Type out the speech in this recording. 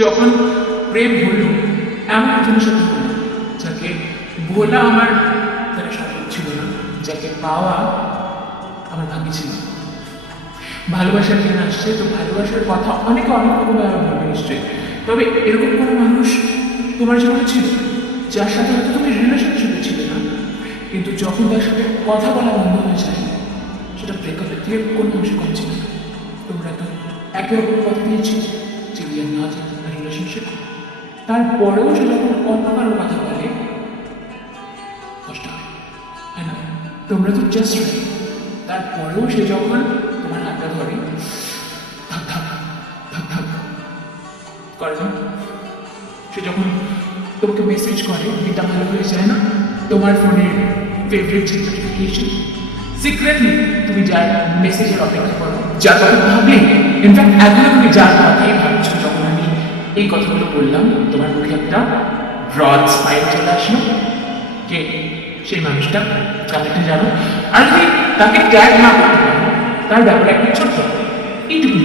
যখন প্রেম হলো এমন একজনের সাথে হলো যাকে বলা আমার তারা সম্ভব ছিল না, যাকে পাওয়া আমার ভাগ্যে ছিল না। ভালোবাসার জ্ঞান আসছে, তো ভালোবাসার কথা অনেকে অনেক রকমভাবে বলবে নিশ্চয়ই, তবে এরকম কোনো মানুষ তোমার জীবনে ছিল যার সাথে হয়তো তুমি রিলেশনশিপে ছিলে না, কিন্তু যখন তার সাথে কথা বলা বন্ধ হয়ে যায় সেটা ব্রেকআপের থেকে কোনো অংশ কম ছিল না। তোমরা তো একে অপরের কথা দিয়েছি যে উই আর নট রিলেশনশিপ, তারপরেও সে যখন অন্য কারোর কথা বলে কষ্ট হয়, তাই না? তোমরা তো জাস্ট তারপরেও সে যখন তোমার হাতটা ধরে ধাক ধাক ধাক ধাক করে না, সে যখন তোমাকে মেসেজ করে এটা ভালো হয়ে যায় না, তোমার ফোনের ফেভারিট নোটিফিকেশন সিক্রেটলি তুমি যার মেসেজের অপেক্ষা করো, যার কথা ভাবে, ইনফ্যাক্ট এখনো তুমি যার কথাই ভাবছো। যখন আমি এই কথাগুলো বললাম তোমার মুখে একটা ব্রড স্মাইল চলে আসলো। কে সেই মানুষটা? কানেক্টে জানো? আর যদি তাকে ট্যাগ না করতে পারো, তার ব্যাপারে একটা ছোট্ট এইটুকু